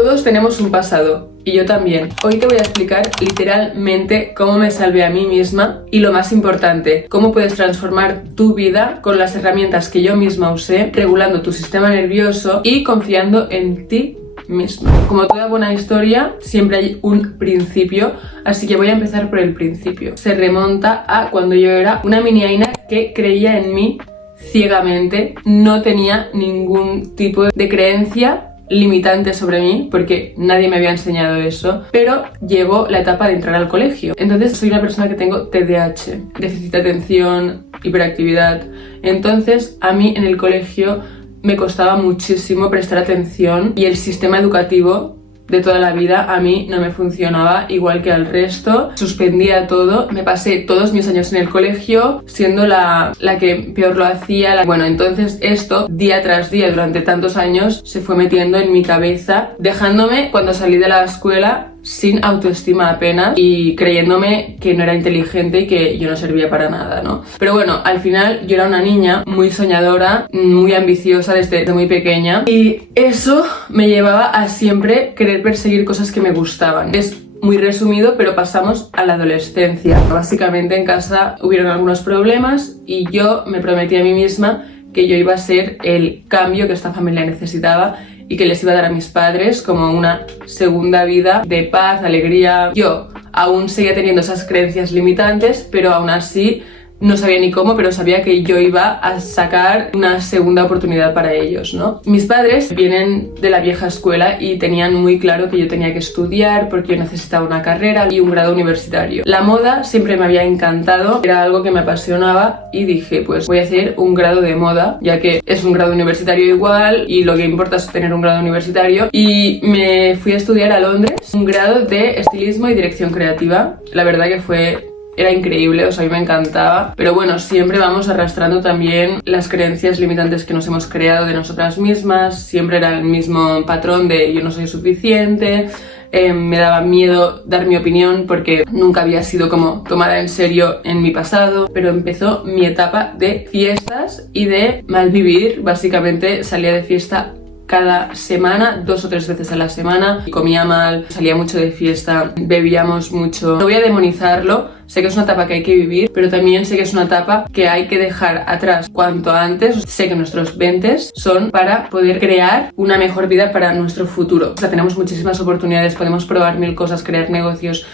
Todos tenemos un pasado, y yo también. Hoy te voy a explicar literalmente cómo me salvé a mí misma y lo más importante, cómo puedes transformar tu vida con las herramientas que yo misma usé, regulando tu sistema nervioso y confiando en ti mismo. Como toda buena historia, siempre hay un principio, así que voy a empezar por el principio. Se remonta a cuando yo era una mini Aina que creía en mí ciegamente, no tenía ningún tipo de creencia limitante sobre mí porque nadie me había enseñado eso, pero llevo la etapa de entrar al colegio. Entonces soy una persona que tengo TDAH, déficit de atención, hiperactividad. Entonces a mí en el colegio me costaba muchísimo prestar atención y el sistema educativo de toda la vida a mí no me funcionaba igual que al resto. Suspendía todo, me pasé todos mis años en el colegio siendo la que peor lo hacía. Bueno, entonces esto día tras día durante tantos años se fue metiendo en mi cabeza, dejándome cuando salí de la escuela sin autoestima apenas y creyéndome que no era inteligente y que yo no servía para nada, ¿no? Pero bueno, al final yo era una niña muy soñadora, muy ambiciosa desde muy pequeña y eso me llevaba a siempre querer perseguir cosas que me gustaban. Es muy resumido, pero pasamos a la adolescencia. Básicamente en casa hubieron algunos problemas y yo me prometí a mí misma que yo iba a ser el cambio que esta familia necesitaba y que les iba a dar a mis padres como una segunda vida de paz, alegría. Yo aún seguía teniendo esas creencias limitantes, pero aún así no sabía ni cómo, pero sabía que yo iba a sacar una segunda oportunidad para ellos, ¿no? Mis padres vienen de la vieja escuela y tenían muy claro que yo tenía que estudiar porque yo necesitaba una carrera y un grado universitario. La moda siempre me había encantado, era algo que me apasionaba y dije, pues voy a hacer un grado de moda, ya que es un grado universitario igual y lo que importa es tener un grado universitario. Y me fui a estudiar a Londres, un grado de estilismo y dirección creativa. La verdad que era increíble, o sea, a mí me encantaba. Pero bueno, siempre vamos arrastrando también las creencias limitantes que nos hemos creado de nosotras mismas. Siempre era el mismo patrón de yo no soy suficiente. Me daba miedo dar mi opinión porque nunca había sido como tomada en serio en mi pasado. Pero empezó mi etapa de fiestas y de malvivir. Básicamente salía de fiesta cada semana, 2 o 3 veces a la semana, comía mal, salía mucho de fiesta, bebíamos mucho. No voy a demonizarlo, sé que es una etapa que hay que vivir, pero también sé que es una etapa que hay que dejar atrás cuanto antes. Sé que nuestros 20s son para poder crear una mejor vida para nuestro futuro. O sea, tenemos muchísimas oportunidades, podemos probar 1000 cosas, crear negocios,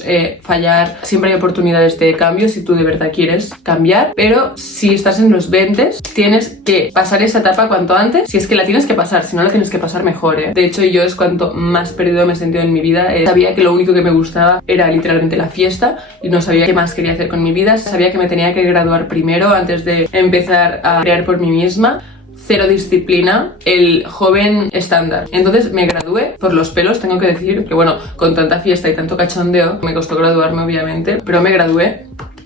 fallar. Siempre hay oportunidades de cambio si tú de verdad quieres cambiar, pero si estás en los 20s, tienes que pasar esa etapa cuanto antes, si es que la tienes que pasar, si no la tienes que pasar mejor, ¿eh? De hecho, yo es cuanto más perdido me he sentido en mi vida. Sabía que lo único que me gustaba era literalmente la fiesta y no sabía qué más quería hacer con mi vida. Sabía que me tenía que graduar primero antes de empezar a crear por mí misma. Cero disciplina, el joven estándar. Entonces me gradué por los pelos, tengo que decir que bueno, con tanta fiesta y tanto cachondeo, me costó graduarme obviamente, pero me gradué.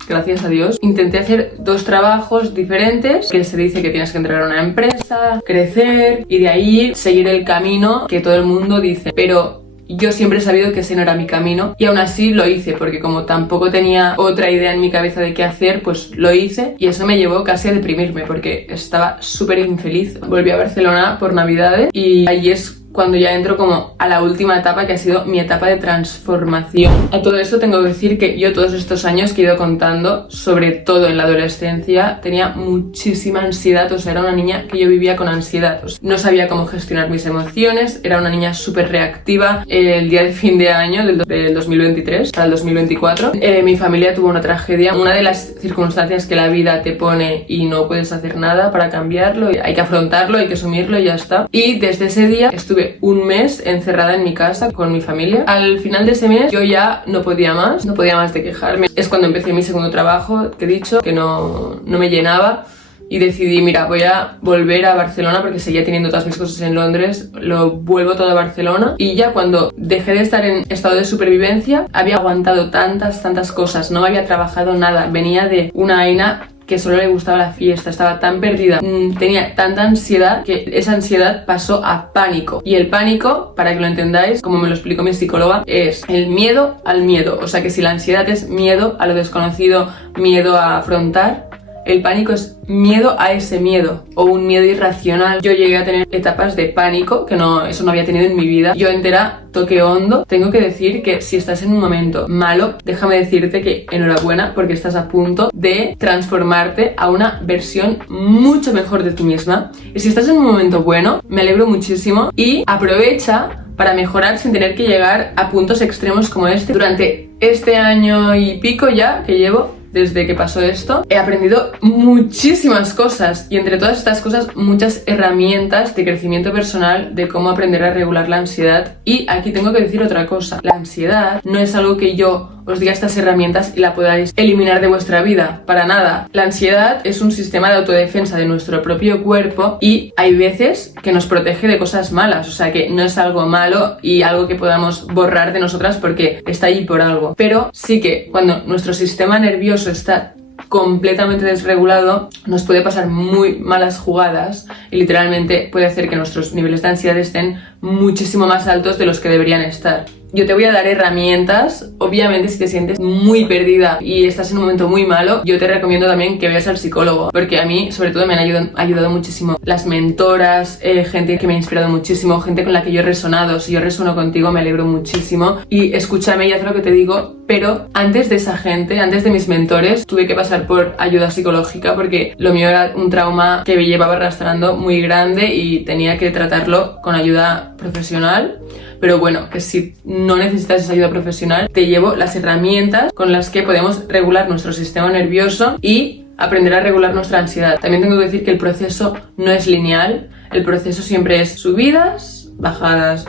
Gracias a Dios. Intenté hacer 2 trabajos diferentes, que se dice que tienes que entrar a una empresa, crecer y de ahí seguir el camino que todo el mundo dice. Pero yo siempre he sabido que ese no era mi camino y aún así lo hice porque como tampoco tenía otra idea en mi cabeza de qué hacer, pues lo hice y eso me llevó casi a deprimirme porque estaba súper infeliz. Volví a Barcelona por Navidades y ahí es cuando ya entro como a la última etapa que ha sido mi etapa de transformación. A todo esto tengo que decir que yo todos estos años que he ido contando, sobre todo en la adolescencia, tenía muchísima ansiedad, o sea, era una niña que yo vivía con ansiedad. O sea, no sabía cómo gestionar mis emociones, era una niña súper reactiva. El día de fin de año del 2023 para el 2024, mi familia tuvo una tragedia, una de las circunstancias que la vida te pone y no puedes hacer nada para cambiarlo, hay que afrontarlo, hay que asumirlo y ya está. Y desde ese día estuve un mes encerrada en mi casa con mi familia. Al final de ese mes yo ya no podía más de quejarme. Es cuando empecé mi segundo trabajo, que he dicho, que no me llenaba y decidí, mira, voy a volver a Barcelona porque seguía teniendo todas mis cosas en Londres, lo vuelvo todo a Barcelona y ya cuando dejé de estar en estado de supervivencia había aguantado tantas cosas, no había trabajado nada, venía de una Aina que solo le gustaba la fiesta, estaba tan perdida, tenía tanta ansiedad que esa ansiedad pasó a pánico. Y el pánico, para que lo entendáis, como me lo explicó mi psicóloga, es el miedo al miedo. O sea que si la ansiedad es miedo a lo desconocido, miedo a afrontar, El pánico es miedo a ese miedo o un miedo irracional. Yo llegué a tener etapas de pánico que eso no había tenido en mi vida. Yo entera toque hondo. Tengo que decir que si estás en un momento malo, déjame decirte que enhorabuena, porque estás a punto de transformarte a una versión mucho mejor de ti misma. Y si estás en un momento bueno, me alegro muchísimo y aprovecha para mejorar sin tener que llegar a puntos extremos como este. Durante este año y pico ya que llevo, desde que pasó esto, he aprendido muchísimas cosas y entre todas estas cosas muchas herramientas de crecimiento personal, de cómo aprender a regular la ansiedad. Y aquí tengo que decir otra cosa: la ansiedad no es algo que yo os diga estas herramientas y la podáis eliminar de vuestra vida, para nada. La ansiedad es un sistema de autodefensa de nuestro propio cuerpo y hay veces que nos protege de cosas malas, o sea que no es algo malo y algo que podamos borrar de nosotras porque está ahí por algo. Pero sí que cuando nuestro sistema nervioso está completamente desregulado, nos puede pasar muy malas jugadas y literalmente puede hacer que nuestros niveles de ansiedad estén muchísimo más altos de los que deberían estar. Yo te voy a dar herramientas. Obviamente, si te sientes muy perdida y estás en un momento muy malo, yo te recomiendo también que vayas al psicólogo, porque a mí sobre todo me han ayudado muchísimo las mentoras, gente que me ha inspirado muchísimo, gente con la que yo he resonado. Si yo resono contigo, me alegro muchísimo y escúchame y haz lo que te digo. Pero antes de esa gente, antes de mis mentores, tuve que pasar por ayuda psicológica porque lo mío era un trauma que me llevaba arrastrando muy grande y tenía que tratarlo con ayuda profesional. Pero bueno, que si no necesitas esa ayuda profesional, te llevo las herramientas con las que podemos regular nuestro sistema nervioso y aprender a regular nuestra ansiedad. También tengo que decir que el proceso no es lineal, el proceso siempre es subidas, bajadas,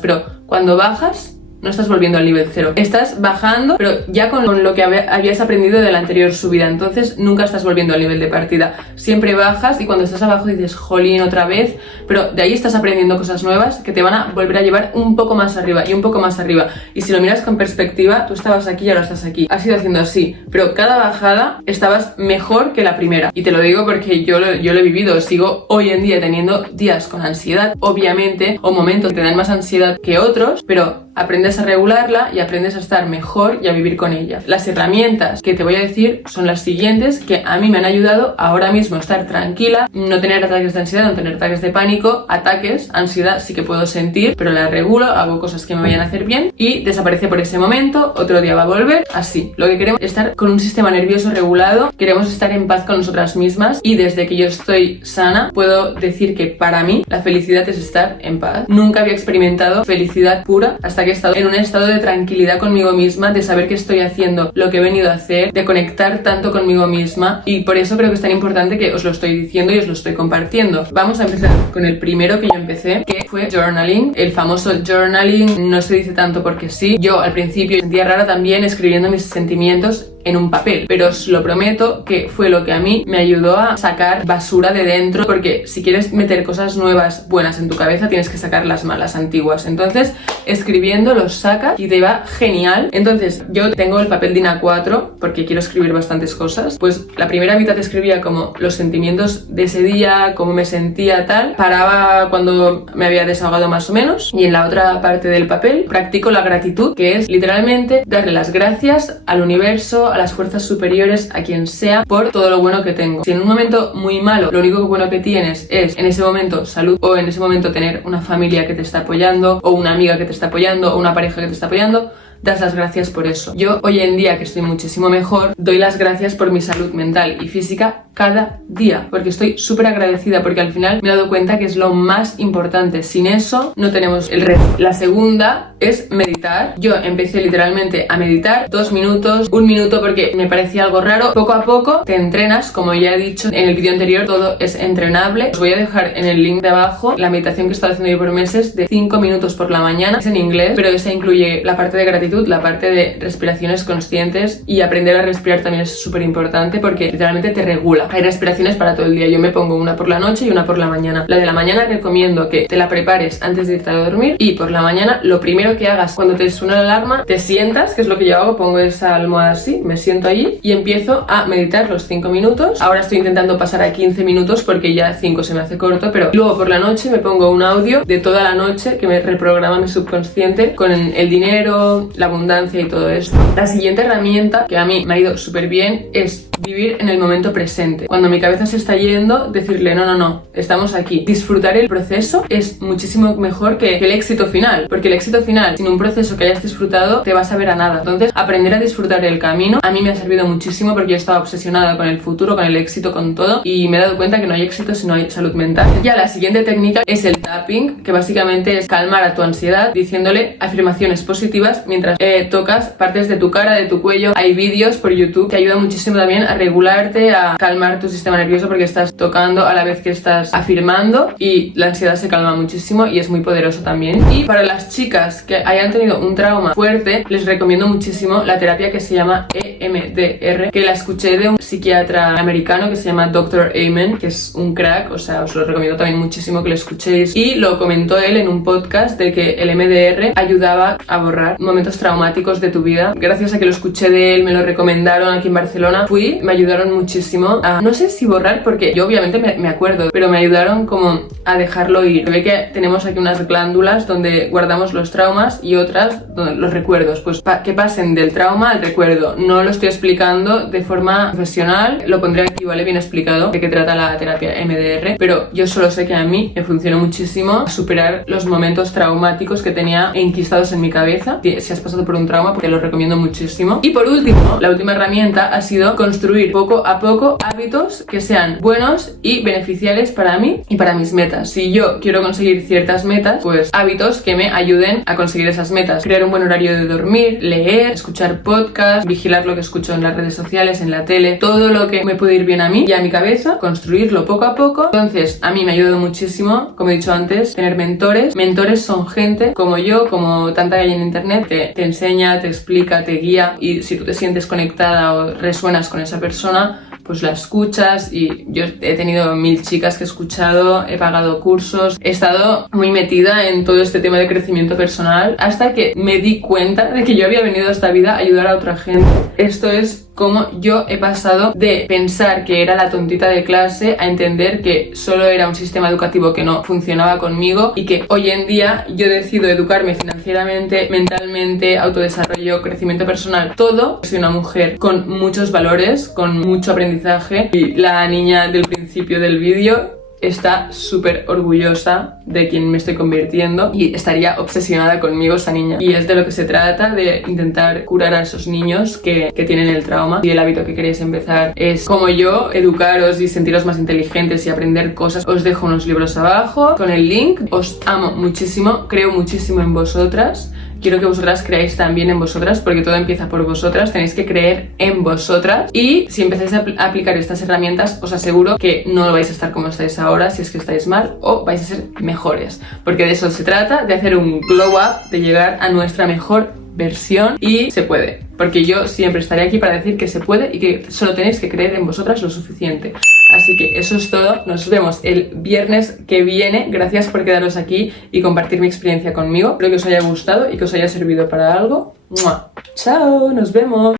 pero cuando bajas no estás volviendo al nivel cero, estás bajando, pero ya con lo que habías aprendido de la anterior subida, entonces nunca estás volviendo al nivel de partida, siempre bajas y cuando estás abajo dices jolín otra vez, pero de ahí estás aprendiendo cosas nuevas que te van a volver a llevar un poco más arriba y un poco más arriba, y si lo miras con perspectiva, tú estabas aquí y ahora estás aquí, has ido haciendo así, pero cada bajada estabas mejor que la primera, y te lo digo porque yo lo he vivido, sigo hoy en día teniendo días con ansiedad, obviamente, o momentos que te dan más ansiedad que otros, pero aprendes a regularla y aprendes a estar mejor y a vivir con ella. Las herramientas que te voy a decir son las siguientes, que a mí me han ayudado ahora mismo a estar tranquila, no tener ataques de ansiedad, no tener ataques de pánico. Ataques, ansiedad sí que puedo sentir, pero la regulo, hago cosas que me vayan a hacer bien y desaparece por ese momento, otro día va a volver, así. Lo que queremos es estar con un sistema nervioso regulado, queremos estar en paz con nosotras mismas y desde que yo estoy sana puedo decir que para mí la felicidad es estar en paz. Nunca había experimentado felicidad pura hasta que he estado en un estado de tranquilidad conmigo misma, de saber que estoy haciendo lo que he venido a hacer, de conectar tanto conmigo misma, y por eso creo que es tan importante que os lo estoy diciendo y os lo estoy compartiendo. Vamos a empezar con el primero que yo empecé, que fue journaling. El famoso journaling no se dice tanto porque sí. Yo al principio me sentía rara también escribiendo mis sentimientos en un papel, pero os lo prometo que fue lo que a mí me ayudó a sacar basura de dentro, porque si quieres meter cosas nuevas buenas en tu cabeza tienes que sacar las malas antiguas. Entonces escribiendo los sacas y te va genial. Entonces yo tengo el papel de A4 porque quiero escribir bastantes cosas. Pues la primera mitad escribía como los sentimientos de ese día, cómo me sentía, tal, paraba cuando me había desahogado más o menos, y en la otra parte del papel practico la gratitud, que es literalmente darle las gracias al universo, a las fuerzas superiores, a quien sea, por todo lo bueno que tengo. Si en un momento muy malo lo único bueno que tienes es en ese momento salud, o en ese momento tener una familia que te está apoyando, o una amiga que te está apoyando, o una pareja que te está apoyando, das las gracias por eso. Yo hoy en día, que estoy muchísimo mejor, doy las gracias por mi salud mental y física cada día, porque estoy súper agradecida, porque al final me he dado cuenta que es lo más importante. Sin eso no tenemos el resto. La segunda es meditar. Yo empecé literalmente a meditar 2 minutos, 1 minuto, porque me parecía algo raro. Poco a poco te entrenas, como ya he dicho en el vídeo anterior, todo es entrenable. Os voy a dejar en el link de abajo la meditación que he estado haciendo yo por meses de 5 minutos por la mañana. Es en inglés, pero esa incluye la parte de gratitud, la parte de respiraciones conscientes, y aprender a respirar también es súper importante porque literalmente te regula. Hay respiraciones para todo el día. Yo me pongo una por la noche y una por la mañana. La de la mañana recomiendo que te la prepares antes de irte a dormir, y por la mañana lo primero que hagas cuando te suena la alarma, te sientas, que es lo que yo hago, pongo esa almohada así, me siento allí y empiezo a meditar los 5 minutos. Ahora estoy intentando pasar a 15 minutos porque ya 5 se me hace corto, pero luego por la noche me pongo un audio de toda la noche que me reprograma mi subconsciente con el dinero, la abundancia y todo esto. La siguiente herramienta que a mí me ha ido súper bien es vivir en el momento presente. Cuando mi cabeza se está yendo, decirle no, estamos aquí. Disfrutar el proceso es muchísimo mejor que el éxito final, porque el éxito final, sin un proceso que hayas disfrutado, te vas a ver a nada. Entonces, aprender a disfrutar el camino a mí me ha servido muchísimo porque yo estaba obsesionada con el futuro, con el éxito, con todo, y me he dado cuenta que no hay éxito si no hay salud mental. Ya la siguiente técnica es el tapping, que básicamente es calmar a tu ansiedad diciéndole afirmaciones positivas mientras tocas partes de tu cara, de tu cuello. Hay vídeos por YouTube que ayudan muchísimo también a regularte, a calmar tu sistema nervioso porque estás tocando a la vez que estás afirmando y la ansiedad se calma muchísimo y es muy poderoso también. Y para las chicas que hayan tenido un trauma fuerte, les recomiendo muchísimo la terapia que se llama EMDR, que la escuché de un psiquiatra americano que se llama Dr. Amen, que es un crack, o sea, os lo recomiendo también muchísimo que lo escuchéis. Y lo comentó él en un podcast de que el MDR ayudaba a borrar momentos traumáticos de tu vida. Gracias a que lo escuché de él, me lo recomendaron aquí en Barcelona, me ayudaron muchísimo a, no sé si borrar, porque yo obviamente me acuerdo, pero me ayudaron como a dejarlo ir. Se ve que tenemos aquí unas glándulas donde guardamos los traumas y otras donde los recuerdos, pues que pasen del trauma al recuerdo. No lo estoy explicando de forma profesional, lo pondré aquí, ¿vale? Bien explicado de qué trata la terapia MDR, pero yo solo sé que a mí me funcionó muchísimo superar los momentos traumáticos que tenía enquistados en mi cabeza. Si has pasado por un trauma, pues te lo recomiendo muchísimo. Y por último, la última herramienta ha sido construir poco a poco hábitos que sean buenos y beneficiales para mí y para mis metas. Si yo quiero conseguir ciertas metas, pues hábitos que me ayuden a conseguir esas metas. Crear un buen horario de dormir, leer, escuchar podcasts, vigilar lo que escucho en las redes sociales, en la tele, todo lo que me puede ir bien a mí y a mi cabeza, construirlo poco a poco. Entonces, a mí me ha ayudado muchísimo, como he dicho antes, tener mentores. Mentores son gente como yo, como tanta que hay en internet, que te enseña, te explica, te guía, y si tú te sientes conectada o resuenas con esa persona, pues la escuchas. Y yo he tenido 1000 chicas que he escuchado, he pagado cursos, he estado muy metida en todo este tema de crecimiento personal hasta que me di cuenta de que yo había venido a esta vida a ayudar a otra gente. Esto es como yo he pasado de pensar que era la tontita de clase a entender que solo era un sistema educativo que no funcionaba conmigo y que hoy en día yo decido educarme financieramente, mentalmente, autodesarrollo, crecimiento personal, todo. Soy una mujer con muchos valores, con mucho aprendizaje, y la niña del principio del vídeo está súper orgullosa de quien me estoy convirtiendo y estaría obsesionada conmigo esa niña. Y es de lo que se trata, de intentar curar a esos niños que tienen el trauma. Y el hábito que queréis empezar es, como yo, educaros y sentiros más inteligentes y aprender cosas. Os dejo unos libros abajo con el link. Os amo muchísimo, creo muchísimo en vosotras. Quiero que vosotras creáis también en vosotras, porque todo empieza por vosotras. Tenéis que creer en vosotras, y si empezáis a aplicar estas herramientas, os aseguro que no vais a estar como estáis ahora, si es que estáis mal, o vais a ser mejores, porque de eso se trata, de hacer un glow up, de llegar a nuestra mejor versión, y se puede, porque yo siempre estaré aquí para decir que se puede y que solo tenéis que creer en vosotras lo suficiente. Así que eso es todo, nos vemos el viernes que viene. Gracias por quedaros aquí y compartir mi experiencia conmigo. Espero que os haya gustado y que os haya servido para algo. ¡Mua! ¡Chao! ¡Nos vemos!